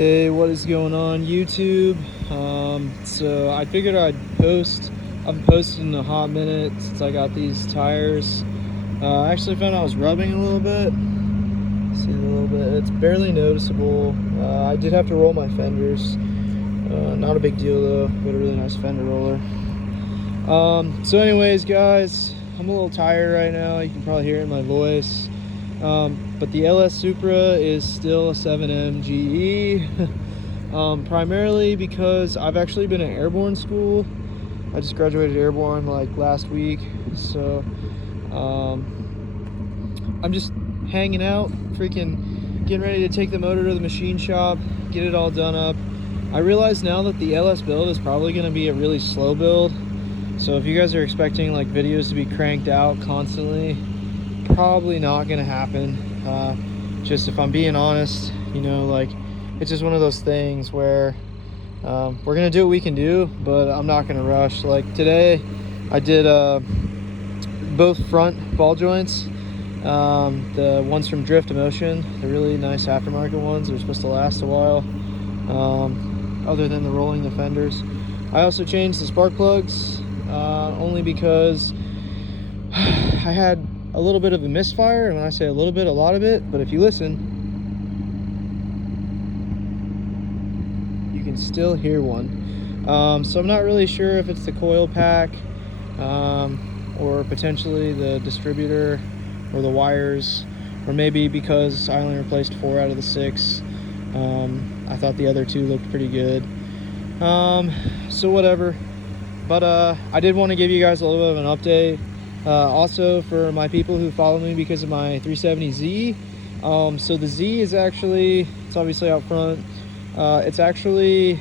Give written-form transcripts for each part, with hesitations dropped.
Hey, what is going on YouTube? So I figured I'd post. I've posted in a hot minute since I got these tires. I actually found I was rubbing a little bit. See a little bit. It's barely noticeable. I did have to roll my fenders. Not a big deal though. Got a really nice fender roller. So anyways, guys, I'm a little tired right now. You can probably hear it in my voice. But the LS Supra is still a 7M GE, primarily because I've actually been at airborne school. I just graduated airborne like last week, so I'm just hanging out, freaking getting ready to take the motor to the machine shop, get it all done up. I realize now that the LS build is probably going to be a really slow build, so if you guys are expecting like videos to be cranked out constantly, probably not gonna happen. Just if I'm being honest, you know, like it's just one of those things where we're gonna do what we can do, but I'm not gonna rush. Like today I did both front ball joints, the ones from Drift Emotion, the really nice aftermarket ones. They're supposed to last a while, other than the rolling the fenders. I also changed the spark plugs, only because I had a little bit of a misfire, and when I say a little bit, a lot of it, but if you listen, you can still hear one. So I'm not really sure if it's the coil pack, or potentially the distributor or the wires, or maybe because I only replaced 4 out of the 6. I thought the other 2 looked pretty good. So whatever, but I did want to give you guys a little bit of an update. Also for my people who follow me because of my 370Z, so the Z is actually, it's obviously out front, it's actually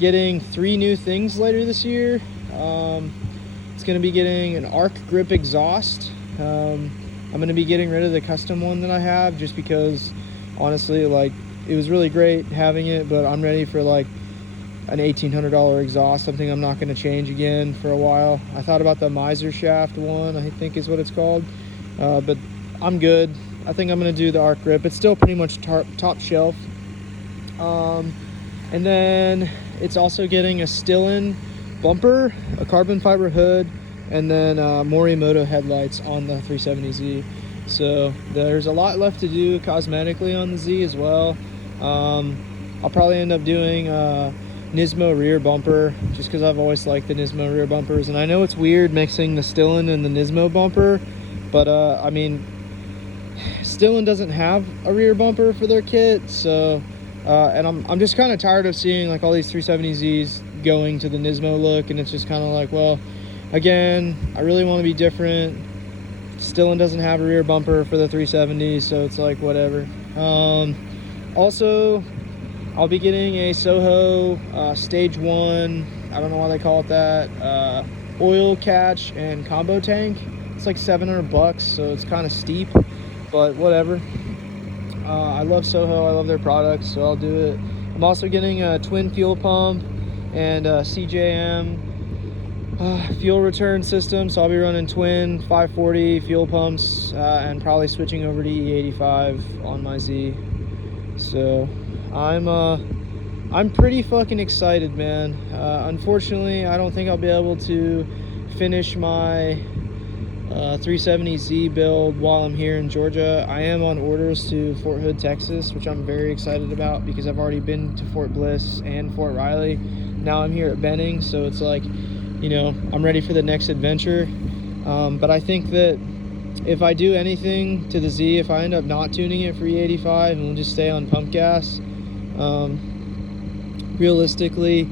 getting 3 new things later this year. It's going to be getting an arc grip exhaust. I'm going to be getting rid of the custom one that I have, just because honestly, like, it was really great having it, but I'm ready for like an $1,800 exhaust, something I'm not going to change again for a while. I thought about the miser shaft one, I think is what it's called, but I'm good. I think I'm going to do the arc grip. It's still pretty much top shelf. And then it's also getting a still-in bumper, a carbon fiber hood, and then Morimoto headlights on the 370Z. So there's a lot left to do cosmetically on the Z as well. I'll probably end up doing Nismo rear bumper, just because I've always liked the Nismo rear bumpers, and I know it's weird mixing the Stillen and the Nismo bumper, but I mean, Stillen doesn't have a rear bumper for their kit, so and I'm just kind of tired of seeing like all these 370Zs going to the Nismo look, and it's just kind of like, well, again, I really want to be different. Stillen doesn't have a rear bumper for the 370, so it's like whatever. Also, I'll be getting a Soho stage 1, I don't know why they call it that, oil catch and combo tank. It's like $700, so it's kind of steep, but whatever. I love Soho, I love their products, so I'll do it. I'm also getting a twin fuel pump and a CJM fuel return system, so I'll be running twin 540 fuel pumps, and probably switching over to E85 on my Z. So I'm pretty fucking excited, man. Unfortunately, I don't think I'll be able to finish my 370Z build while I'm here in Georgia. I am on orders to Fort Hood, Texas, which I'm very excited about because I've already been to Fort Bliss and Fort Riley. Now I'm here at Benning, so it's like, you know, I'm ready for the next adventure. But I think that if I do anything to the Z, if I end up not tuning it for E85 and we'll just stay on pump gas, realistically,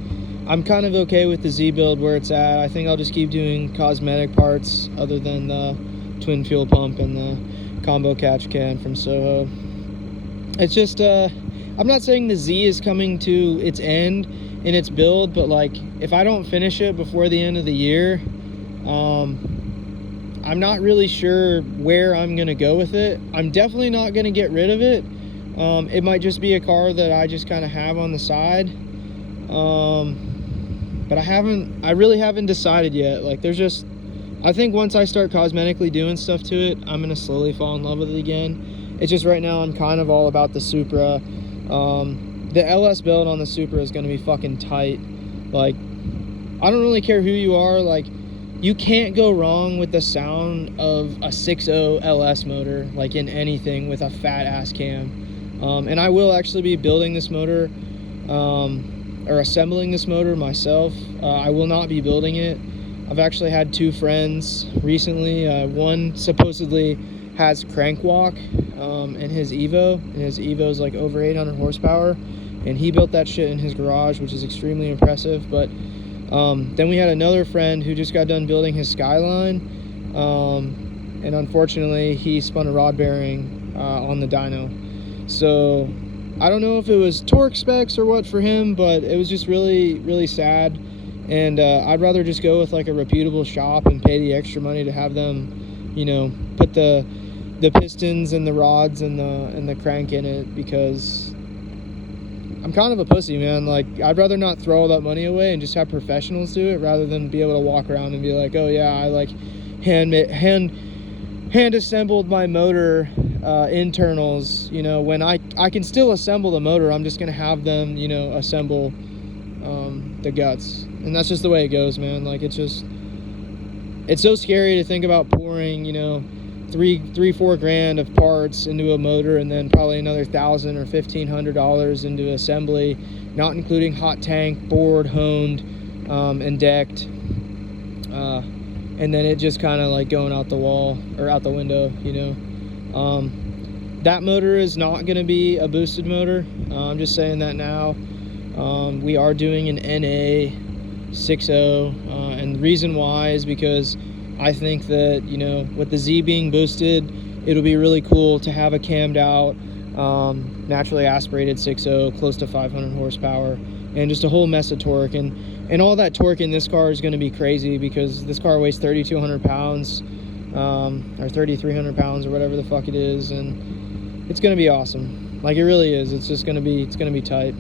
I'm kind of okay with the Z build where it's at. I think I'll just keep doing cosmetic parts other than the twin fuel pump and the combo catch can from Soho. It's just, I'm not saying the Z is coming to its end in its build, but like, if I don't finish it before the end of the year, I'm not really sure where I'm going to go with it. I'm definitely not going to get rid of it. It might just be a car that I just kind of have on the side. But I really haven't decided yet. Like, there's just, I think once I start cosmetically doing stuff to it, I'm going to slowly fall in love with it again. It's just right now I'm kind of all about the Supra. the LS build on the Supra is going to be fucking tight. Like, I don't really care who you are. Like, you can't go wrong with the sound of a 6.0 LS motor, like in anything with a fat ass cam. And I will actually be building this motor, or assembling this motor myself. I will not be building it. I've actually had 2 friends recently. One supposedly has crank walk in his Evo, and his Evo is like over 800 horsepower, and he built that shit in his garage, which is extremely impressive. But then we had another friend who just got done building his Skyline, and unfortunately he spun a rod bearing on the dyno. So I don't know if it was torque specs or what for him, but it was just really, really sad. And I'd rather just go with like a reputable shop and pay the extra money to have them, you know, put the pistons and the rods and the crank in it, because I'm kind of a pussy, man. Like, I'd rather not throw all that money away and just have professionals do it, rather than be able to walk around and be like, oh yeah, I like hand assembled my motor internals, you know, when I can still assemble the motor. I'm just gonna have them, you know, assemble the guts. And that's just the way it goes, man. Like, it's so scary to think about pouring, you know, $4 grand of parts into a motor, and then probably another $1,000 or $1,500 into assembly, not including hot tank, bored, honed, and decked, and then it just kind of like going out the wall or out the window, you know. That motor is not going to be a boosted motor. I'm just saying that now. We are doing an NA 6.0, and the reason why is because I think that, you know, with the Z being boosted, it'll be really cool to have a cammed out, naturally aspirated 6.0 close to 500 horsepower, and just a whole mess of torque. And all that torque in this car is going to be crazy, because this car weighs 3,200 pounds, or 3,300 pounds, or whatever the fuck it is, and it's going to be awesome. Like, it really is. It's just going to be tight.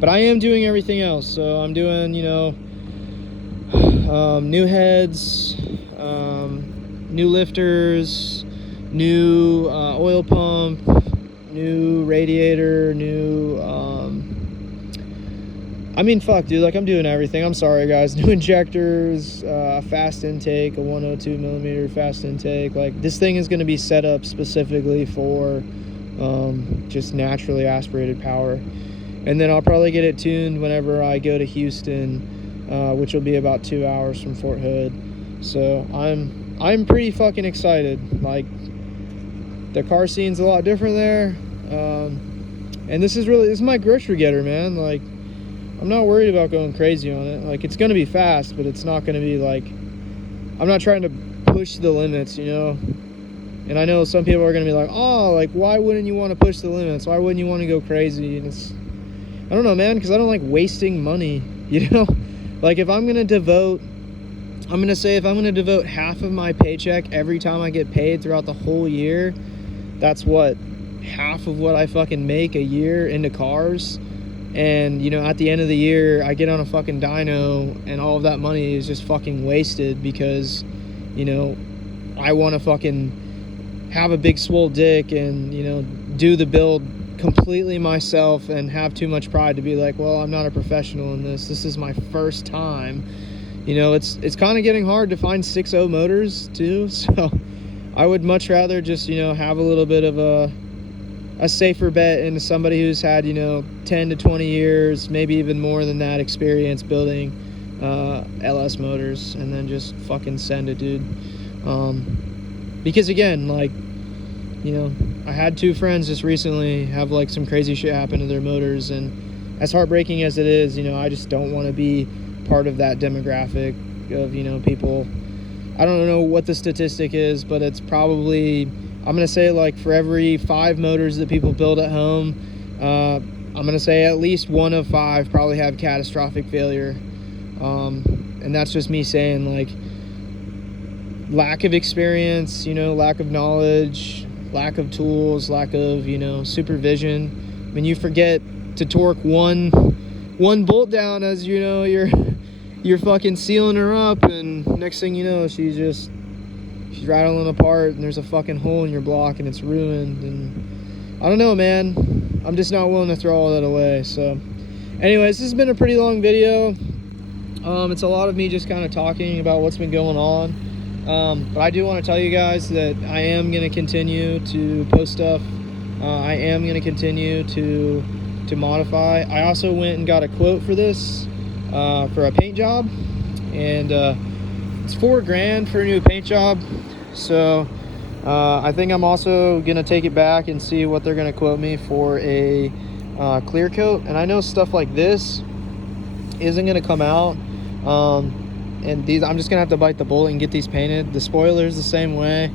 But I am doing everything else. So I'm doing, you know, new heads, new lifters, new oil pump, new radiator, new I mean, fuck, dude, like, I'm doing everything. I'm sorry, guys. New injectors, a fast intake, a 102 millimeter fast intake. Like, this thing is going to be set up specifically for just naturally aspirated power. And then I'll probably get it tuned whenever I go to Houston, which will be about 2 hours from Fort Hood. So I'm pretty fucking excited. Like, the car scene's a lot different there, and this is my grocery getter, man. Like, I'm not worried about going crazy on it. Like, it's gonna be fast, but it's not gonna be like, I'm not trying to push the limits, you know. And I know some people are gonna be like, oh, like, why wouldn't you want to push the limits? Why wouldn't you want to go crazy? And it's, I don't know, man, because I don't like wasting money, you know. Like, if I'm gonna devote half of my paycheck every time I get paid throughout the whole year, that's what, half of what I fucking make a year into cars. And, you know, at the end of the year, I get on a fucking dyno, and all of that money is just fucking wasted because, you know, I want to fucking have a big swole dick and, you know, do the build completely myself and have too much pride to be like, well, I'm not a professional in this. This is my first time. You know, it's kind of getting hard to find 6.0 motors too. So I would much rather just, you know, have a little bit of a safer bet into somebody who's had, you know, 10 to 20 years, maybe even more than that, experience building LS motors, and then just fucking send it, dude. Because again, like, you know, I had 2 friends just recently have like some crazy shit happen to their motors, and as heartbreaking as it is, you know, I just don't want to be part of that demographic of, you know, people. I don't know what the statistic is, but it's probably, I'm going to say, like, for every 5 motors that people build at home, I'm going to say at least 1 of 5 probably have catastrophic failure. And that's just me saying, like, lack of experience, you know, lack of knowledge, lack of tools, lack of, you know, supervision. When you forget to torque one bolt down as, you know, you're fucking sealing her up, and next thing you know, she's rattling apart, and there's a fucking hole in your block, and it's ruined. And I don't know, man. I'm just not willing to throw all that away. So anyways, this has been a pretty long video. It's a lot of me just kind of talking about what's been going on. But I do want to tell you guys that I am going to continue to post stuff. I am going to continue to modify. I also went and got a quote for this for a paint job, and it's $4 for a new paint job. So I think I'm also going to take it back and see what they're going to quote me for a clear coat. And I know stuff like this isn't going to come out. And these, I'm just gonna have to bite the bullet and get these painted. The spoiler's the same way.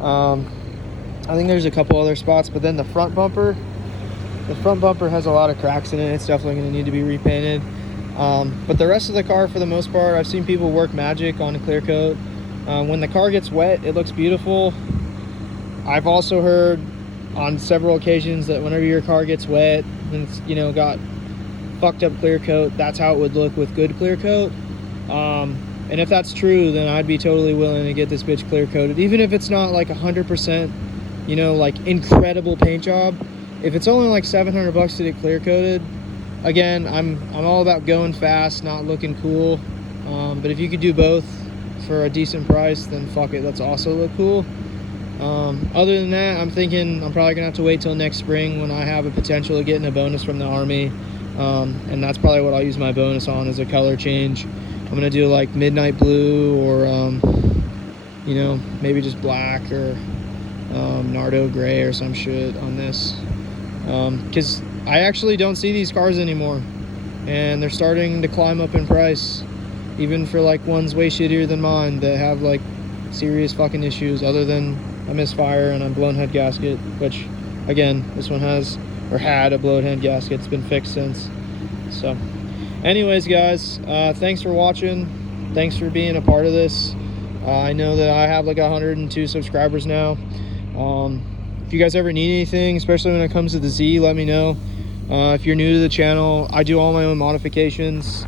I think there's a couple other spots, but then the front bumper has a lot of cracks in it. It's definitely gonna need to be repainted. But the rest of the car, for the most part, I've seen people work magic on a clear coat. When the car gets wet, it looks beautiful. I've also heard on several occasions that whenever your car gets wet and it's, you know, got fucked up clear coat, that's how it would look with good clear coat. And if that's true, then I'd be totally willing to get this bitch clear coated, even if it's not like 100%, you know, like incredible paint job. If it's only like $700 to get clear coated, again, I'm all about going fast, not looking cool. But if you could do both for a decent price, then fuck it, let's also look cool. Other than that, I'm thinking I'm probably gonna have to wait till next spring when I have a potential of getting a bonus from the Army. And that's probably what I'll use my bonus on, as a color change. I'm gonna do like midnight blue, or you know, maybe just black, or Nardo gray or some shit on this, because I actually don't see these cars anymore, and they're starting to climb up in price, even for like ones way shittier than mine that have like serious fucking issues, other than a misfire and a blown head gasket, which again, this one has, or had, a blown head gasket. It's been fixed since. So anyways, guys, thanks for watching. Thanks for being a part of this. I know that I have like 102 subscribers now. If you guys ever need anything, especially when it comes to the Z, let me know. If you're new to the channel, I do all my own modifications.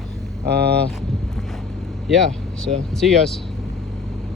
Yeah, so see you guys.